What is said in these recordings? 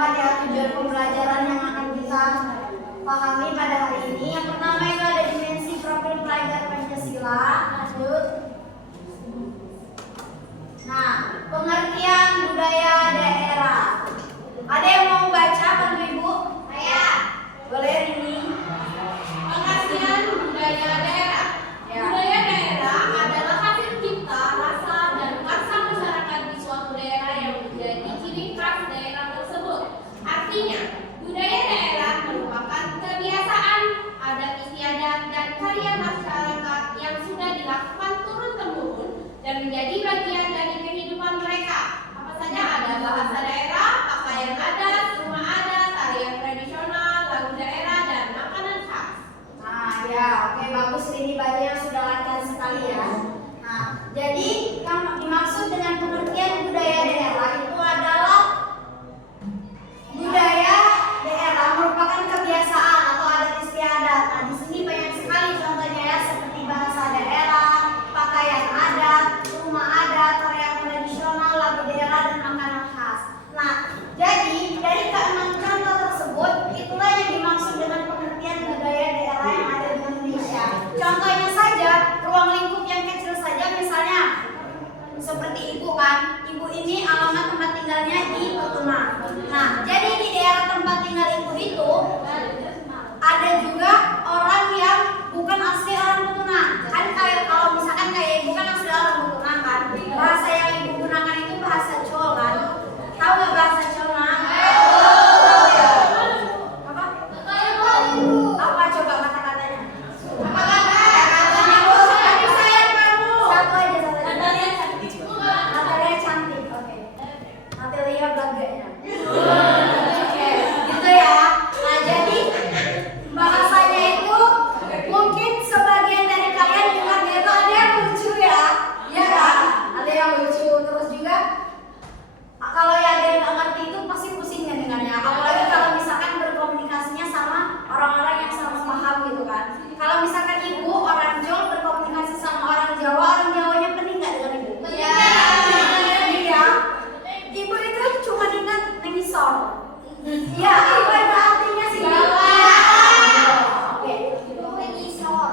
4 ya tujuan pembelajaran yang akan kita pahami pada hari ini. Yang pertama itu ada dimensi profil pelajar Pancasila. Lanjut. Nah, pengertian budaya daerah. Ada yang mau baca, Bapak Ibu? Saya. Boleh ini. Pengertian budaya daerah. Ya. Budaya daerah adalah hasil cipta, rasa, dan karsa masyarakat di suatu daerah yang menjadi ciri khas daerah tersebut. Artinya, budaya daerah merupakan kebiasaan, adat istiadat, dan karya masyarakat yang sudah dilakukan turun-temurun dan menjadi bagian dari kehidupan mereka. Apa saja ada bahasa daerah, pakaian adat, rumah adat, tarian tradisional, lagu daerah, dan makanan khas. Nah, ya, oke, bagus, ini banyak yang sudah lancar sekali ya. Nah, jadi yang dimaksud dengan pengertian budaya daerah itu adalah budaya daerah merupakan kebiasaan atau adat istiadat. Nah, di sini banyak sekali contohnya ya, seperti bahasa daerah, pakaian adat, rumah adat, tarian tradisional, lagu daerah, dan makanan khas. Nah, jadi dari keenam contoh tersebut, itulah yang dimaksud dengan pengertian budaya daerah yang ada di Indonesia. Contohnya saja, ruang lingkup yang kecil saja, misalnya seperti ibu kan, ibu ini alamat tempat tinggalnya di Petuna. Nah, jadi di daerah tempat tinggal ibu itu ada juga orang yang bukan asli orang Petuna. Kan kayak kalau misalkan kayak ibu kan asli orang Petuna kan, bahasa yang ibu gunakan itu bahasa Chol kan. Tahu nggak bahasa Chol? Apa coba kata-katanya? Apa kata-katanya? Tapi saya kamu. Satu aja satu. Natalia cantik. Oke. Natalia belaganya. Oke, gitu ya. Nah, jadi bahasanya itu mungkin sebagian dari kalian dengarnya itu ada yang lucu ya. Iya kan? Ada yang lucu. Terus juga kalau yang ada yang nggak ngerti itu pasti pusing ya dengarnya. Apalagi kalau misalkan berkomunikasinya sama orang-orang yang sama paham gitu kan. Kalau misalkan ibu orang Jawa berkomunikasi sama orang Jawa, orang Jawanya pening nggak dengan ibu? Iya. Iya. Ibu itu cuma ingat nengisor. Iya, apa itu artinya sih? Oke, itu nengisor.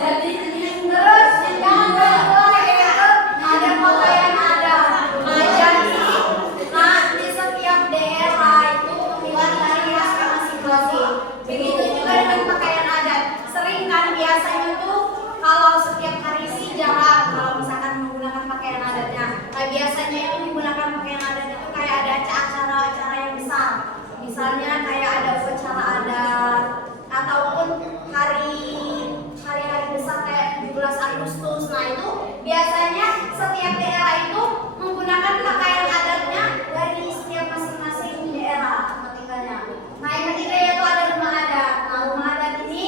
Jadi terus yang kedua yaitu ada pakaian adat. Nah, jadi di setiap daerah itu memiliki ciri khas masing-masing. Begitu juga dengan pakaian adat. Sering kan biasanya tuh kalau setiap hari sih jarang kalau misalkan menggunakan pakaian adatnya. Nah, biasanya itu menggunakan pakaian adat itu kayak ada acara-acara yang besar. Misalnya kayak ada upacara adat ataupun hari-hari besar kayak 17 Agustus. Nah, itu biasanya setiap daerah itu menggunakan pakaian adatnya dari setiap masing-masing daerah tempat tinggalnya. Nah, yang ketiga yaitu ada rumah adat. Nah, rumah adat ini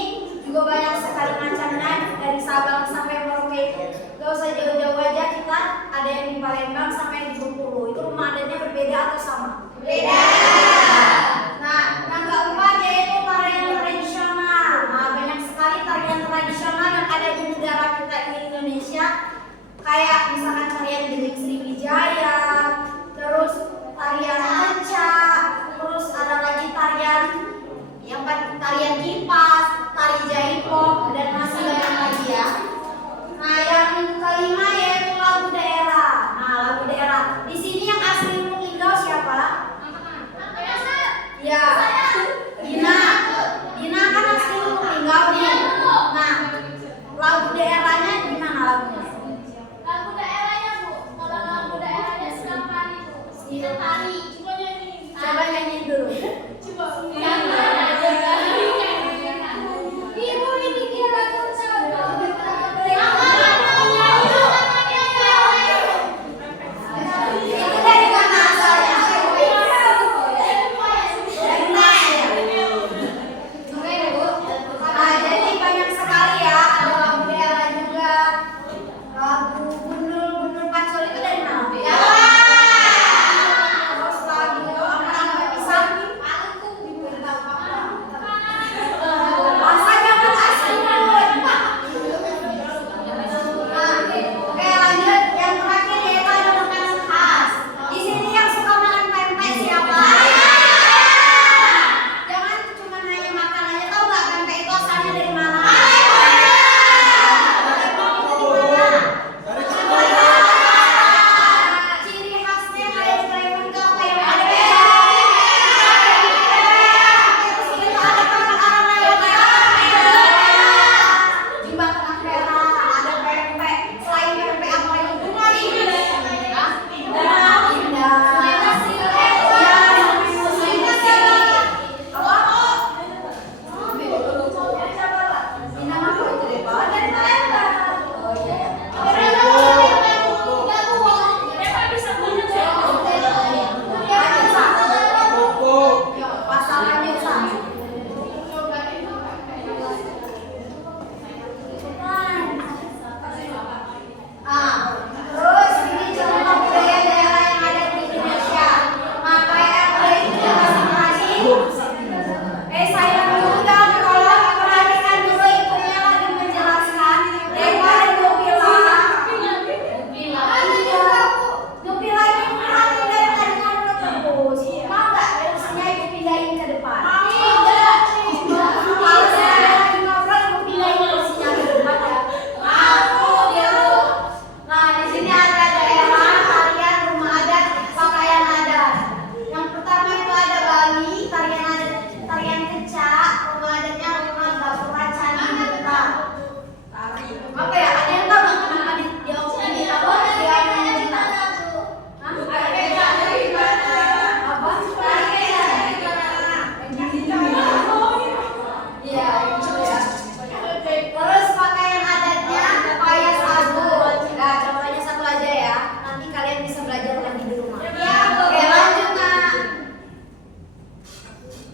juga banyak sekali macamnya, dari Sabang sampai Merauke itu gak usah jauh-jauh aja, kita ada yang di Palembang sampai yang di Bengkulu. Itu rumah adatnya berbeda atau sama? Berbeda. Nah, yang keempat yaitu tarian tradisional. Nah, banyak sekali tarian tradisional yang ada di negara kita ini Indonesia. Kayak misalkan tarian Gending Sriwijaya, terus tarian Ancak, terus ada lagi tarian Kipas, tari Jaipong, dan masih banyak lagi ya. Nah, yang kelima yaitu lagu daerah. Nah, lagu daerah. Di sini yang asli Lubuk Linggau siapa? belajar lagi di rumah. Oke, lanjut Nak.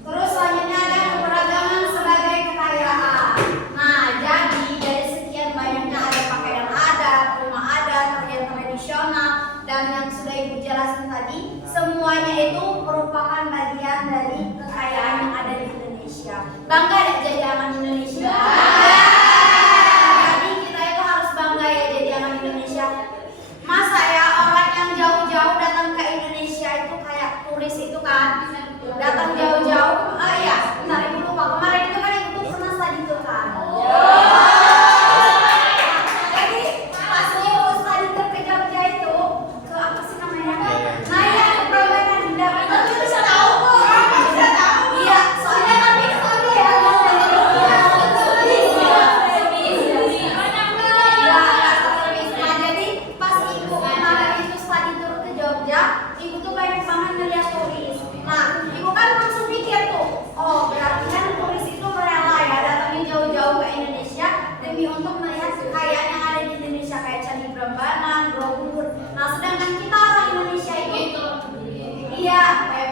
Terus selanjutnya ada keberagaman sebagai kekayaan. Nah, jadi dari sekian banyaknya ada pakaian adat, rumah adat, tarian tradisional, dan yang sudah Ibu jelaskan tadi, semuanya itu merupakan bagian dari kekayaan yang ada di Indonesia. Bangga ya jadi anak Indonesia? Jadi kita itu harus bangga ya jadi anak Indonesia. Masa ya orang yang jauh-jauh datang ke Indonesia itu kayak turis itu kan? Datang jauh-jauh. Ya, bentar Ibu lupa. Kemarin itu kan Ibu tuh pernah study tour kan? Jadi pas Ibu study tour ke Jogja itu, ke apa sih namanya? Nah ya, ke Prambanan Indah. Tapi bisa tahu kok. Bisa tahu. Iya, soalnya kan studi ya. Nah, jadi pas Ibu kemarin itu study tour ke Jogja, Ibu tuh banyak banget ngeliat turis. Nah, Ibu kan langsung mikir tuh, oh berarti kan turis itu rela ya datangnya jauh-jauh ke Indonesia demi untuk melihat kekayaan yang ada di Indonesia kayak Candi Prambanan, Borobudur. Nah, sedangkan kita orang Indonesia itu, iya,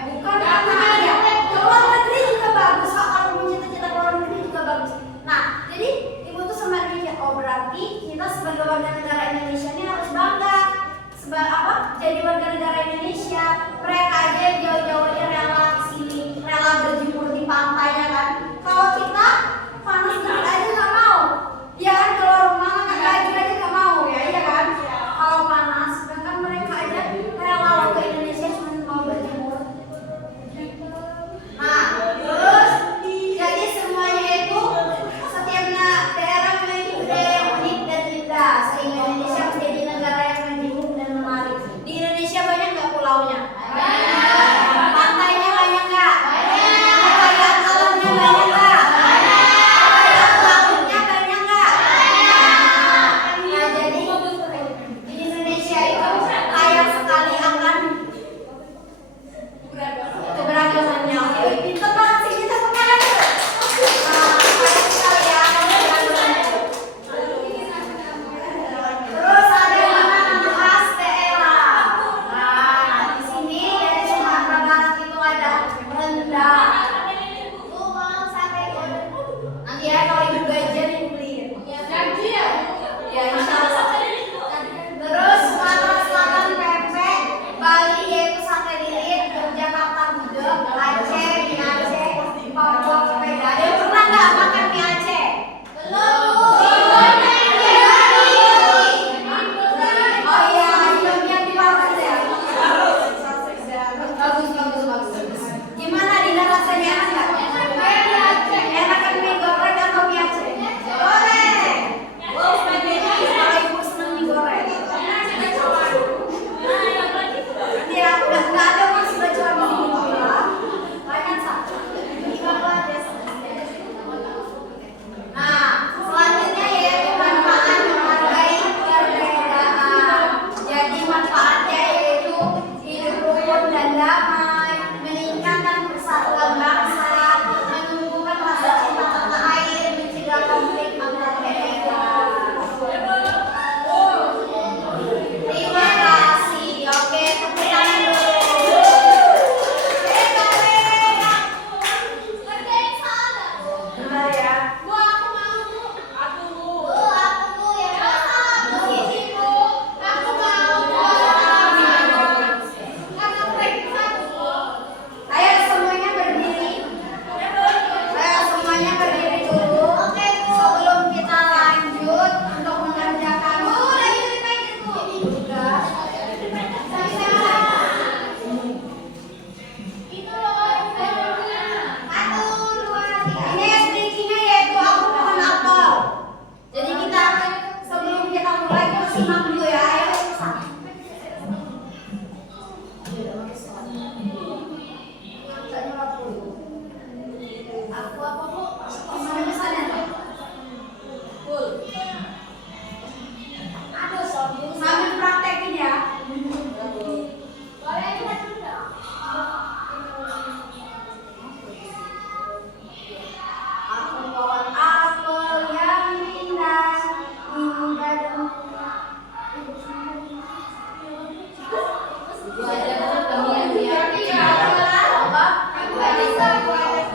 bukan karena ya, ke luar negeri juga bagus, kalau punya cita-cita ke luar negeri juga bagus. Nah, jadi Ibu tuh sempat mikir, oh berarti kita sebagai warga negara Indonesia ini harus bangga. Jadi warga negara Indonesia. Mereka aja yang jauh-jauh rela kesini, rela berjemur di pantai ya kan. Kalau kita panas dikit aja nggak mau, ya kan, keluar rumah nggak baju aja nggak mau ya, iya kan. Kalau panas, sedangkan mereka aja rela ke Indonesia cuma mau berjemur. Nah, terus jadi semuanya itu setiap daerah memiliki budaya yang unik dan indah sehingga Indonesia menjadi negara yang menjiwai dan menarik. Di Indonesia banyak nggak pulaunya? Pantainya banyak nggak? Kekayaan alamnya banyak nggak? Kekayaan lautnya banyak nggak? Nah, jadi di Indonesia itu kaya sekali akan keberagamannya. Oke, pintar banget sih kita semuanya. Kaya sekali ya keberagamannya. Terus ada yang namanya khas daerah. Nah, di sini dari Sumatera Barat itu ada rendang. Nanti ya kalau Ibu gajian Ibu beliin. Ya, insya Allah. Terus Sumatera Selatan pempek, Bali yaitu sate lilit, Yogyakarta gudeg, Aceh mie Aceh, Papua sepeda. Ada yang pernah nggak makan mie Aceh? Oh iya, yang di Paris ya. Bagus. Gimana Dina rasanya, enak nggak? Enakan mie goreng atau mie Aceh? Goreng. Kalau Ibu senang mie goreng. Ya, udah nggak ada mas, udah cuma di sini bilang. Banyak satu. Nah, selanjutnya yaitu manfaat menghargai perbedaan. Jadi manfaatnya yaitu hidup rukun dan damai, meningkatkan persatuan bangsa, menumbuhkan rasa cinta tanah air, mencegah konflik antar daerah. Terima kasih. Oke, tepuk tangan dulu. Bentar ya.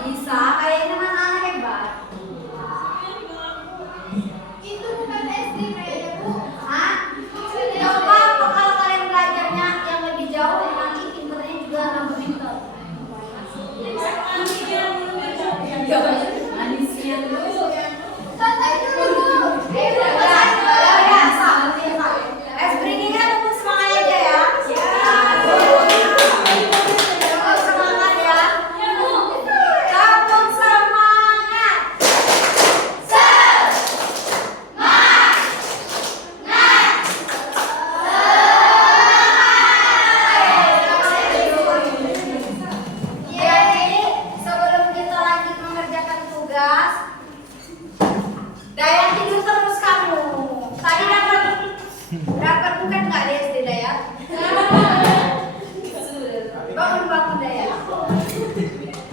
Bisa, kayaknya anak-anak hebat. Itu bukan SD kayaknya, Bu. Hah? Gak apa-apa kalau kalian belajarnya yang lebih jauh, nanti pinternya juga nambah pinter. Manisnya dulu. Santai dulu. Springingnya tepuk semangat aja ya. Tepuk semangat ya. Tepuk semangat. Jadi sebelum kita lanjut mengerjakan tugas, Dayat tidur terus kamu. Tadi dapat bukan nggak di SD Dayat? Bangun Dayat.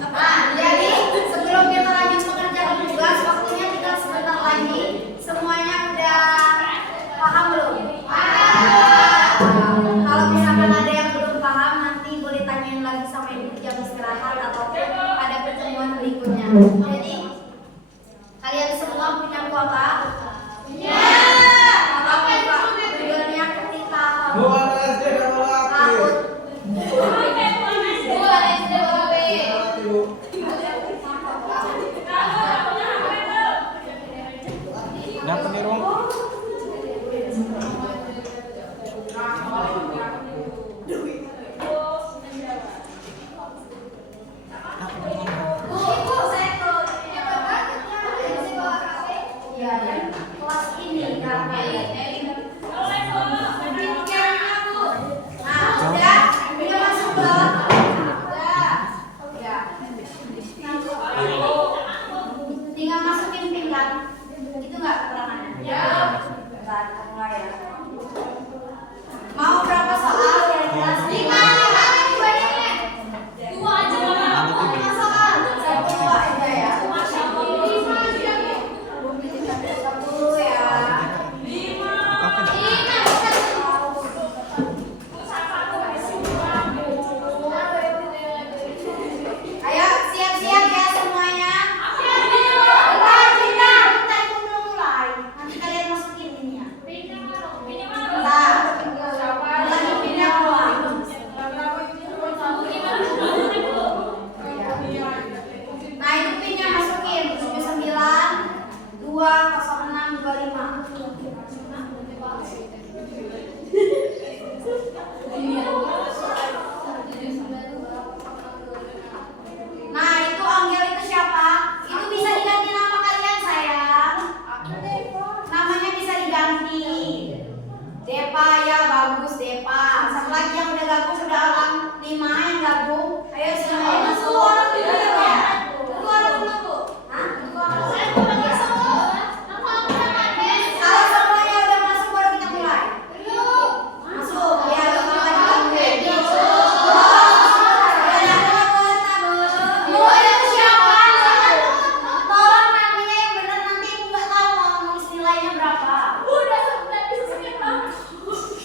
Nah, jadi sebelum kita lanjut mengerjakan tugas, waktunya tinggal sebentar lagi. Semuanya udah paham belum? Kalau misalkan ada yang belum paham, nanti boleh tanyain lagi sama ibu jam istirahat ataupun pada pertemuan berikutnya. Jadi kalian semua punya kuota? Punya. Apa tujuannya ketika Bukan SD kalau takut? Bukan SD B. dapat nih ruang. Ibu, saya kalau ya, kelas ini kan. Nah, udah masuk belum? Udah. Ya. Tinggal masukin pinggan. Itu nggak keterangannya? Ya. Bentar, mulai ya. Mau berapa soal dari kelas 5? Dua aja, Mama. Lima soal. 10 aja ya. 10 ya. Ayo siap-siap ya semuanya. Bentar, kita itu belum mulai. Nanti kalian masukin ini ya. Bentar. Lagi pindah keluar. Nah itu pinnya masukin 79 206 25. Nah itu Angel itu siapa? Itu bisa diganti nama kalian sayang. Namanya bisa diganti. Depa ya, bagus Depa. Satu lagi yang udah gabung sudah orang 5 yang gabung. Ayo semuanya masuk. Orang dulu ya. Tunggu orang dulu Bu. Hah? Tunggu orang dulu. Kalau semuanya udah masuk baru kita mulai. Masuk. Ya, kalau lagi gabung. Bu, itu siapa? Tolong namanya yang benar, nanti ibu nggak tahu mau nulis nilainya berapa.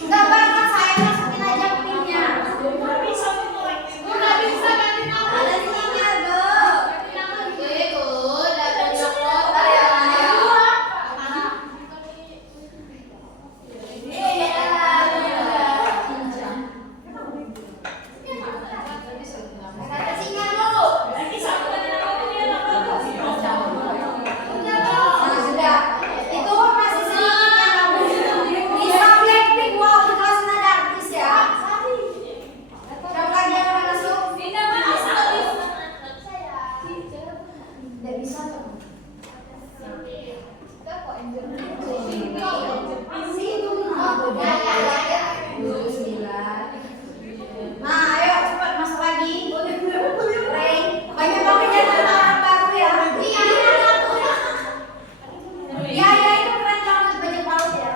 Nggak apa-apa, saya masukin aja pinnya. Ada pinnya, Bu. Ada sinyal, Bu. Nah, sudah. Itu masih sedikit yang gabung. Bisa Blackpink, wow, di kelas ada artis ya. Siapa lagi yang udah masuk? Tidak bisa tuh. Nah, ayo cepat masuk lagi. Ray, banyak banget ya orang baru ya. Iya, itu keren banget baju paut ya.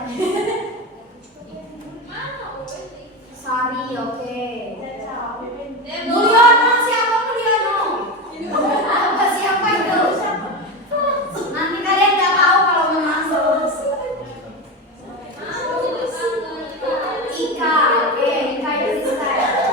Sari, oke. Mulyono, siapa Mulyono? Apa siapa itu? Nanti kalian nggak tahu kalau mau masuk. Ika, oke, Ika itu style.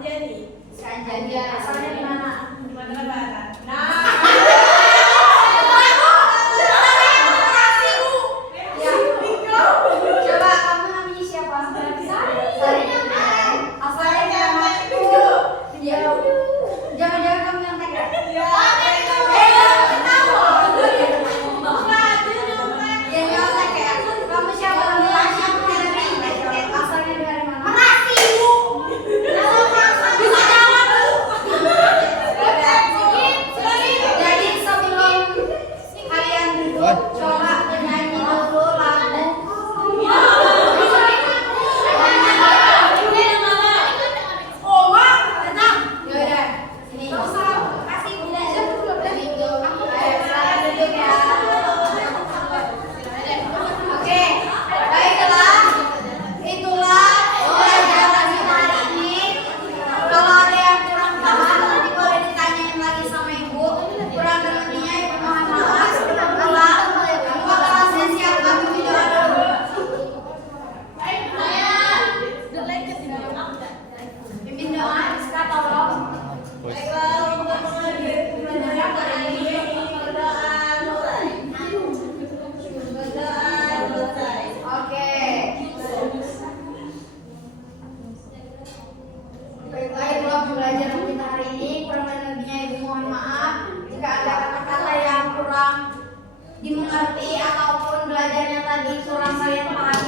Anjani. Asalnya di mana? Sumatera Barat. Ya. Coba kamu namanya siapa? Sari. Asalnya di mana? Ya. Jangan-jangan kamu yang TK? Ya nggak TK. Kamu siapa? Asalnya dari mana? Bisa jawab Bu. Jadi sebelum kalian duduk, coba nyanyi dulu lagu. Tenang. Yaudah, sini. Kasih bila ayo silakan duduk ya. Oke, baiklah. Itulah pelajaran kita hari ini. Kalau ada yang kurang paham, nanti boleh ditanyain lagi sama ibu. Kurang dan lebihnya ibu mohon maaf. Ketua kelasnya siapa? Kami doa dulu. Pimpin doa, Rizka tolong. Baiklah, untuk menghadiri pembelajaran kali ini, berdoa mulai. Oke. Baiklah, itulah pembelajaran kita hari ini. Kurang dan lebihnya ibu mohon maaf jika ada kata-kata yang kurang dimengerti ataupun belajarnya tadi kurang kalian pahami.